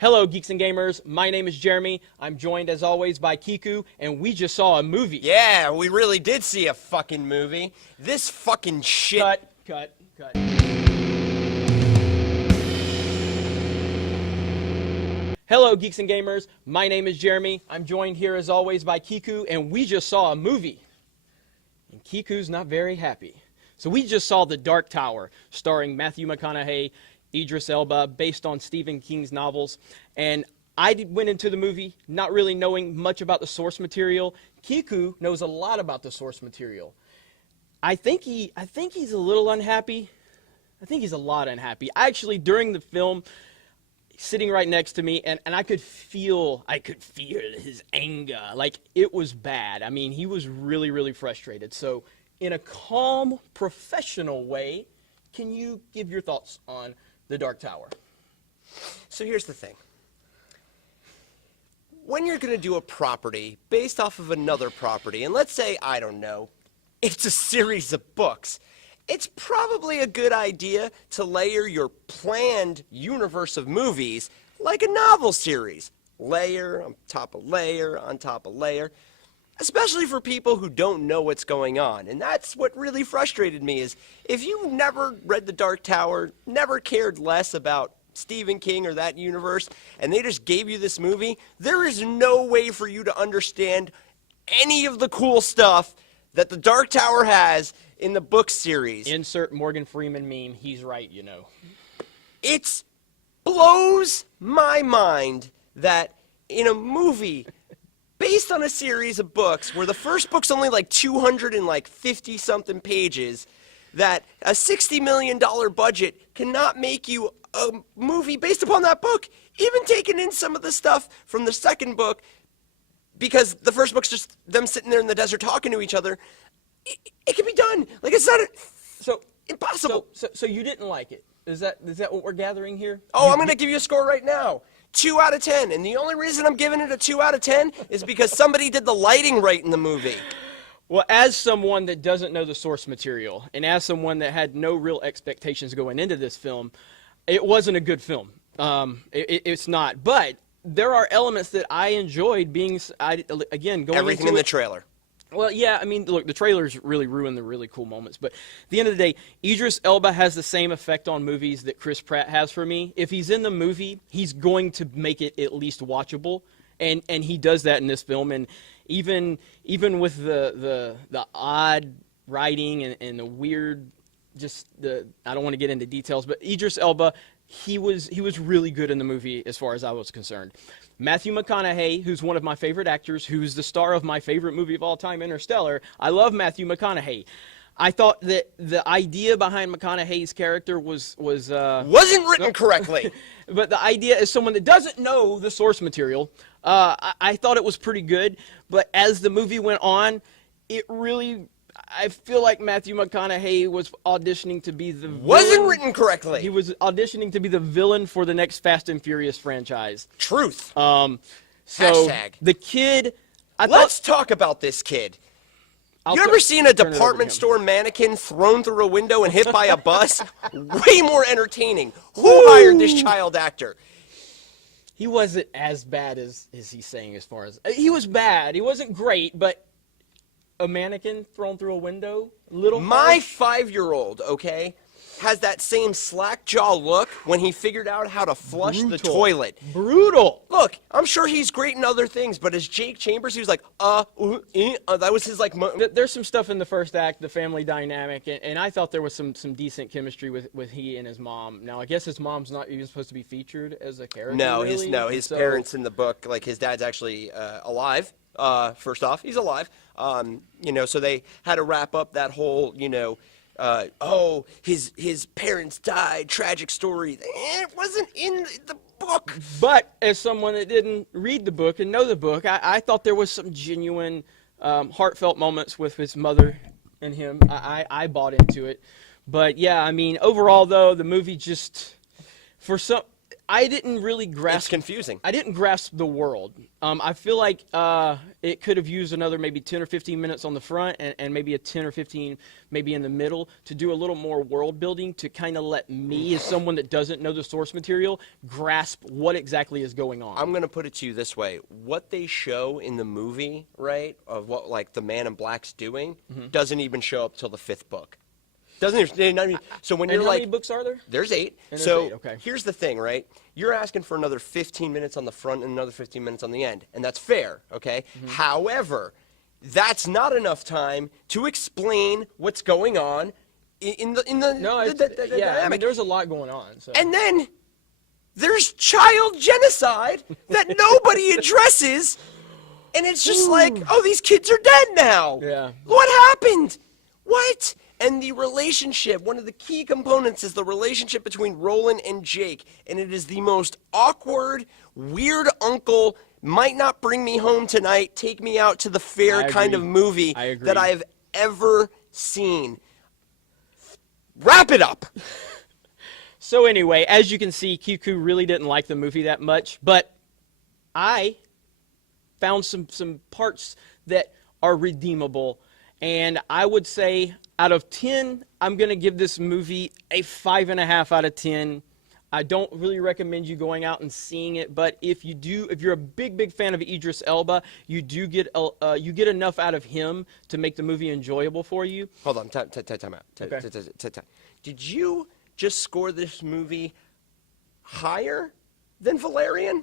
Hello, Geeks and Gamers. My name is Jeremy. I'm joined, as always, by Kiku, and we just saw a movie. Yeah, we really did see a fucking movie. This fucking shit. Cut. Hello, Geeks and Gamers. My name is Jeremy. I'm joined here, as always, by Kiku, and we just saw a movie. And Kiku's not very happy. So we just saw The Dark Tower, starring Matthew McConaughey, Idris Elba, based on Stephen King's novels. And I went into the movie not really knowing much about the source material. Kiku knows a lot about the source material. I think he's a little unhappy. I think he's a lot unhappy. I actually, during the film, sitting right next to me, and I could feel his anger. Like, it was bad. I mean, he was really, really frustrated. So, in a calm, professional way, can you give your thoughts on The Dark Tower? So here's the thing. When you're going to do a property based off of another property, and let's say, I don't know, it's a series of books, it's probably a good idea to layer your planned universe of movies like a novel series. Layer on top of layer on top of layer. Especially for people who don't know what's going on. And that's what really frustrated me is if you never read The Dark Tower, never cared less about Stephen King or that universe, and they just gave you this movie, there is no way for you to understand any of the cool stuff that The Dark Tower has in the book series. Insert Morgan Freeman meme. He's right, you know. It blows my mind that in a movie based on a series of books where the first book's only like 250-something pages, that a $60 million budget cannot make you a movie based upon that book, even taking in some of the stuff from the second book, because the first book's just them sitting there in the desert talking to each other. It can be done. Like, it's not impossible. So you didn't like it? Is that what we're gathering here? Oh, I'm going to give you a score right now. 2 out of 10. And the only reason I'm giving it a 2 out of 10 is because somebody did the lighting right in the movie. Well, as someone that doesn't know the source material, and as someone that had no real expectations going into this film, it wasn't a good film. It's not. But there are elements that I enjoyed going Everything in the trailer. Well, yeah, I mean, look, the trailers really ruin the really cool moments. But at the end of the day, Idris Elba has the same effect on movies that Chris Pratt has for me. If he's in the movie, he's going to make it at least watchable. And he does that in this film. And even with the odd writing and the weird, I don't want to get into details, but Idris Elba, he was really good in the movie as far as I was concerned. Matthew McConaughey, who's one of my favorite actors, who's the star of my favorite movie of all time, Interstellar. I love Matthew McConaughey. I thought that the idea behind McConaughey's character wasn't written correctly. But the idea, as someone that doesn't know the source material, I thought it was pretty good. But as the movie went on, I feel like Matthew McConaughey was auditioning to be the villain. Wasn't written correctly. He was auditioning to be the villain for the next Fast and Furious franchise. Truth. Hashtag. The kid. Let's talk about this kid. You ever seen a department store mannequin thrown through a window and hit by a bus? Way more entertaining. Who hired this child actor? He wasn't as bad as he's saying as far as... He was bad. He wasn't great, but... A mannequin thrown through a window? My 5-year-old, okay, has that same slack jaw look when he figured out how to flush the toilet. Brutal. Look, I'm sure he's great in other things, but as Jake Chambers, he was like, that was his, like... There's some stuff in the first act, the family dynamic, and I thought there was some decent chemistry with he and his mom. Now, I guess his mom's not even supposed to be featured as a character, No, really. his parents in the book, like, his dad's actually alive. First off, he's alive. So they had to wrap up that whole, his parents died, tragic story. It wasn't in the book. But as someone that didn't read the book and know the book, I thought there was some genuine, heartfelt moments with his mother and him. I bought into it. But yeah, I mean, overall though, the movie just, I didn't really grasp. It's confusing. I didn't grasp the world. I feel like it could have used another maybe 10 or 15 minutes on the front and maybe a 10 or 15 maybe in the middle to do a little more world building to kind of let me, as someone that doesn't know the source material, grasp what exactly is going on. I'm going to put it to you this way. What they show in the movie, right, of what like the Man in Black's doing, doesn't even show up till the 5th book. Doesn't even, so when you're and how like, many books are there? There's 8. And So there's 8, okay. Here's the thing, right? You're asking for another 15 minutes on the front and another 15 minutes on the end, and that's fair, okay? However, that's not enough time to explain what's going on in the No, the yeah, I dynamic. mean, there's a lot going on. So. And then there's child genocide that nobody addresses, and it's just like, oh, these kids are dead now. Yeah. What happened? What? And the relationship, one of the key components is the relationship between Roland and Jake, and it is the most awkward, weird uncle, might not bring me home tonight, take me out to the fair kind of movie that I have ever seen. Wrap it up. So anyway, as you can see, Kiku really didn't like the movie that much, but I found some parts that are redeemable, and I would say out of 10, I'm going to give this movie a 5.5 out of 10. I don't really recommend you going out and seeing it, but if you're a big fan of Idris Elba, you get enough out of him to make the movie enjoyable for you. Hold on, time out. Okay. Did you just score this movie higher than Valerian?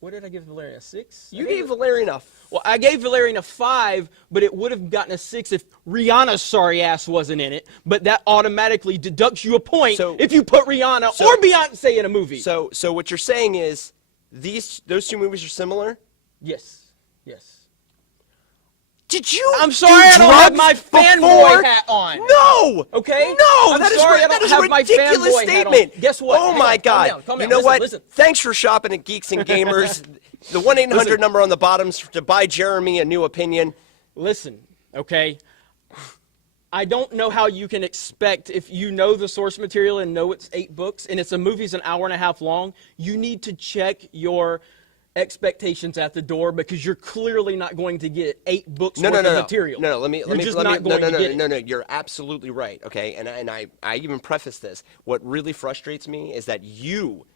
What did I give Valerian, a 6? You gave Valerian a... Well, I gave Valerian a 5, but it would have gotten a 6 if Rihanna's sorry ass wasn't in it. But that automatically deducts you a point if you put Rihanna or Beyonce in a movie. So what you're saying is those two movies are similar? Yes. Did you? I'm sorry, I don't have my fanboy hat on. No. Okay. No. I'm that is sorry, I don't that is have a my ridiculous fanboy hat on. statement. Guess what? Oh Hang my on, God. calm You down. know what? Listen. Thanks for shopping at Geeks and Gamers. The 1-800 number on the bottom to buy Jeremy a new opinion. Listen, okay. I don't know how you can expect, if you know the source material and know it's 8 books and it's a movie's an hour and a half long, you need to check your expectations at the door because you're clearly not going to get 8 books worth of material. No, you're absolutely right. Okay, and I even preface this. What really frustrates me is that you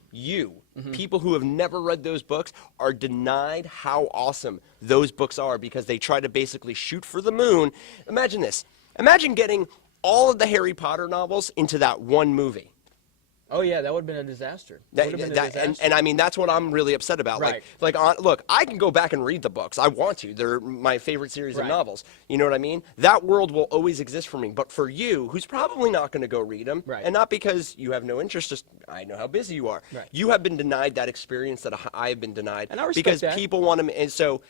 people who have never read those books are denied how awesome those books are because they try to basically shoot for the moon. Imagine this. Imagine getting all of the Harry Potter novels into that one movie. Oh yeah, that would have been a disaster. And I mean, that's what I'm really upset about. Right. Look, I can go back and read the books. I want to. They're my favorite series of novels. You know what I mean? That world will always exist for me. But for you, who's probably not going to go read them, and not because you have no interest, just I know how busy you are. Right. You have been denied that experience that I have been denied. And I respect because that. people want to. And so,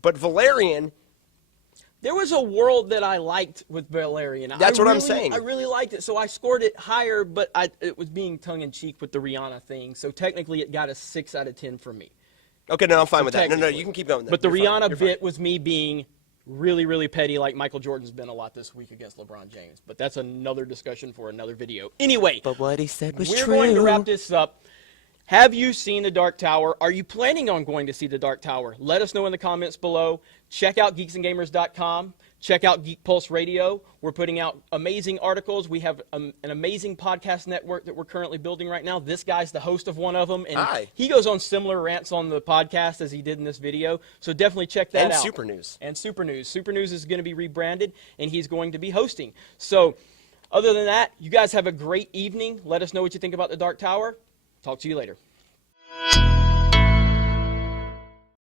but Valerian. There was a world that I liked with Valerian. That's what I'm saying. I really liked it, so I scored it higher, but it was being tongue-in-cheek with the Rihanna thing, so technically it got a 6 out of 10 for me. Okay, no, I'm fine with that. No, you can keep going. But the Rihanna bit was me being really petty, like Michael Jordan's been a lot this week against LeBron James. But that's another discussion for another video. Anyway, but what he said was true. We're going to wrap this up. Have you seen The Dark Tower? Are you planning on going to see The Dark Tower? Let us know in the comments below. Check out geeksandgamers.com. Check out Geek Pulse Radio. We're putting out amazing articles. We have an amazing podcast network that we're currently building right now. This guy's the host of one of them, and he goes on similar rants on the podcast as he did in this video. So definitely check that out. And Super News. And Super News. Super News is going to be rebranded, and he's going to be hosting. So other than that, you guys have a great evening. Let us know what you think about The Dark Tower. Talk to you later.